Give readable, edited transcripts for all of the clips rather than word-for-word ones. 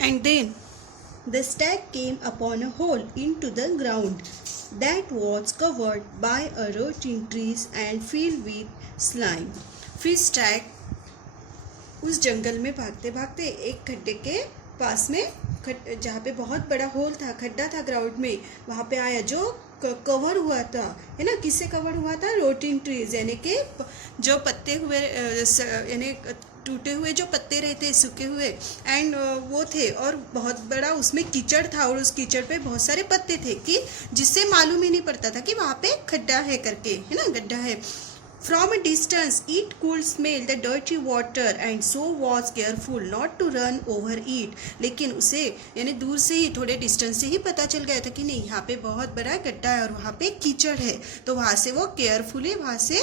And then the stag came upon a hole into the ground that was covered by a rotting trees and filled with slime. फिर Stag उस जंगल में भागते भागते एक खड्डे के पास में जहाँ पे बहुत बड़ा होल था, खड्डा था ग्राउंड में, वहाँ पे आया जो कवर हुआ था, है ना, किससे कवर हुआ था? रोटिंग ट्रीज, यानी कि जो पत्ते हुए, यानी टूटे हुए जो पत्ते रहते सूखे हुए, एंड वो थे, और बहुत बड़ा उसमें कीचड़ था, और उस कीचड़ पे बहुत सारे पत्ते थे कि जिससे मालूम ही नहीं पड़ता था कि वहाँ पे खड्डा है करके, है ना, गड्ढा है. From a distance, it could smell the dirty water and so was careful not to run over it. लेकिन उसे यानी दूर से ही, थोड़े डिस्टेंस से ही पता चल गया था कि नहीं, यहाँ पे बहुत बड़ा गड्ढा है और वहाँ पे कीचड़ है, तो वहाँ से वो केयरफुली वहाँ से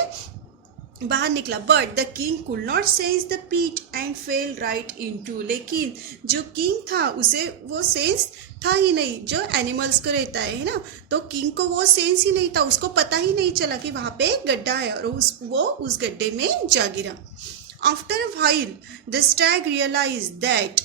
बाहर निकला. But the king could not sense the पीट एंड फेल राइट इनटू. लेकिन जो किंग था उसे वो सेंस था ही नहीं जो एनिमल्स को रहता है ना, तो किंग को वो सेंस ही नहीं था, उसको पता ही नहीं चला कि वहाँ पे गड्ढा है, और वो उस गड्ढे में जा गिरा. After a while the stag realize that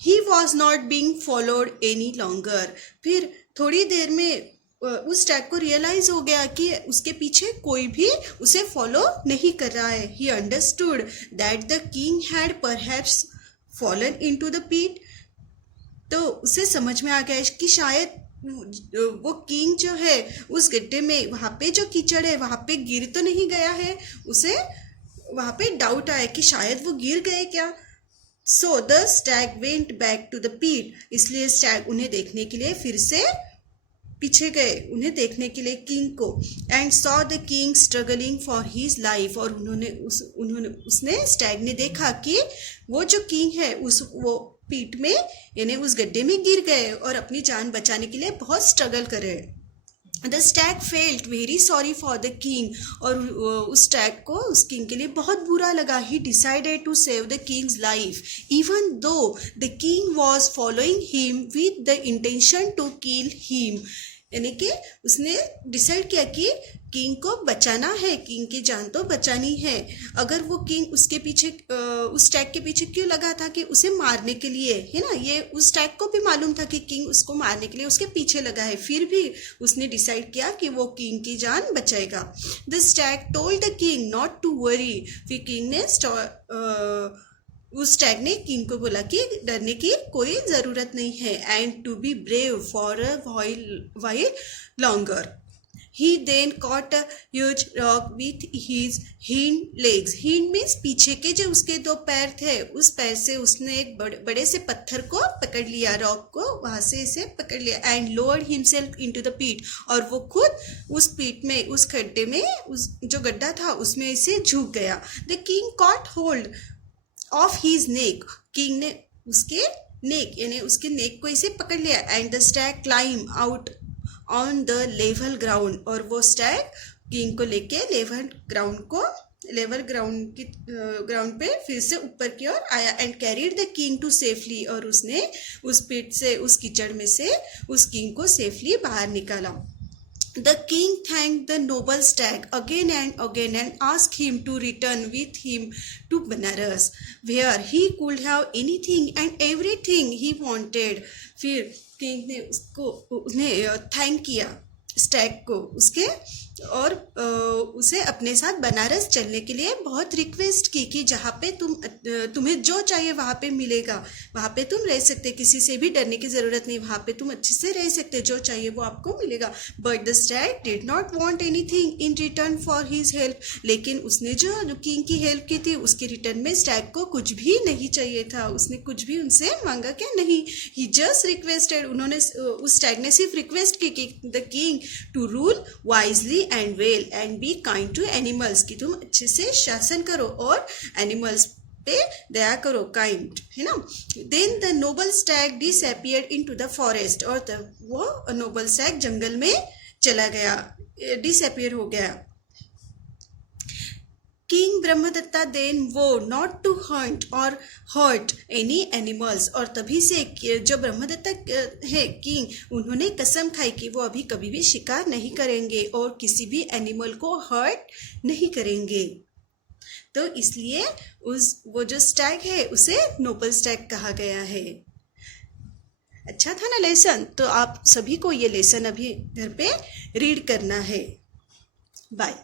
he was not being followed any longer. फिर थोड़ी देर में उस स्टैग को रियलाइज हो गया कि उसके पीछे कोई भी उसे फॉलो नहीं कर रहा है. He understood that the king had perhaps fallen into the pit. तो उसे समझ में आ गया कि शायद वो किंग जो है उस गड्ढे में, वहाँ पे जो कीचड़ है वहाँ पे गिर तो नहीं गया है. उसे वहाँ पे डाउट आया कि शायद वो गिर गए क्या. So the stag went back to the pit. इसलिए स्टैग उन्हें देखने के लिए फिर से पीछे गए, उन्हें देखने के लिए किंग को. And saw the king struggling for his life. और उसने स्टैग ने देखा कि वो जो किंग है वो पीठ में, यानी उस गड्ढे में गिर गए और अपनी जान बचाने के लिए बहुत स्ट्रगल कर रहे. The Stag felt very sorry for the king. और उस स्टैग को उस किंग के लिए बहुत बुरा लगा. He decided to save the king's life even though the king was following him with the intention to kill him. यानी कि उसने डिसाइड किया कि किंग को बचाना है, किंग की जान तो बचानी है. अगर वो किंग उसके पीछे, उस स्टैग के पीछे क्यों लगा था? कि उसे मारने के लिए, है ना. ये उस स्टैग को भी मालूम था कि किंग उसको मारने के लिए उसके पीछे लगा है, फिर भी उसने डिसाइड किया कि वो किंग की जान बचाएगा. The stag told the king not to worry. फिर किंग ने उस स्टैग ने किंग को बोला कि डरने की कोई ज़रूरत नहीं है, and to be brave for a while longer. He then caught a huge rock with his hind legs. Hind means पीछे के जो उसके दो पैर थे, उस पैर से उसने एक बड़े से पत्थर को पकड़ लिया, रॉक को वहाँ से इसे पकड़ लिया. And lowered himself into the pit. और वो खुद उस पीट में, उस खड्डे में, उस जो गड्ढा था उसमें इसे झुक गया. The king caught hold of his neck. King ने उसके नेक, यानी उसके नेक को इसे पकड़ लिया. And the Stag climb out on the level ground. और वो स्टैग किंग को लेके लेवल ग्राउंड पे फिर से ऊपर की ओर आया. And carried the king to safely. और उसने उस पिट से, उस कीचड़ में से उस किंग को सेफली बाहर निकाला. The king thanked the noble stag again and asked him to return with him to Banaras, where he could have anything and everything he wanted. फिर किंग ने उन्हें थैंक किया स्टैग को उसके, और उसे अपने साथ बनारस चलने के लिए बहुत रिक्वेस्ट की कि जहाँ पे तुम्हें जो चाहिए वहाँ पे मिलेगा, वहाँ पे तुम रह सकते, किसी से भी डरने की ज़रूरत नहीं, वहाँ पे तुम अच्छे से रह सकते, जो चाहिए वो आपको मिलेगा. But the Stag did not want anything in return for his help. लेकिन उसने जो किंग की हेल्प की थी उसके रिटर्न में स्टैग को कुछ भी नहीं चाहिए था. उसने कुछ भी उनसे मांगा क्या? नहीं. He just requested. उन्होंने, उस स्टैग ने सिर्फ रिक्वेस्ट की कि the king to rule wisely and well and be kind to animals. कि तुम अच्छे से शासन करो और एनिमल्स पे दया करो, काइंड, है ना. Then the noble stag disappeared into the forest. और तब वो नोबल स्टैग जंगल में चला गया, डिसअपियर हो गया. किंग ब्रह्मदत्ता देन वो नॉट टू हंट और हर्ट एनी एनिमल्स. और तभी से जो ब्रह्मदत्ता है किंग, उन्होंने कसम खाई कि वो अभी कभी भी शिकार नहीं करेंगे और किसी भी एनिमल को हर्ट नहीं करेंगे. तो इसलिए वो जो स्टैग है उसे नोबल स्टैग कहा गया है. अच्छा था ना लेसन? तो आप सभी को ये लेसन अभी घर पे रीड करना है। बाय।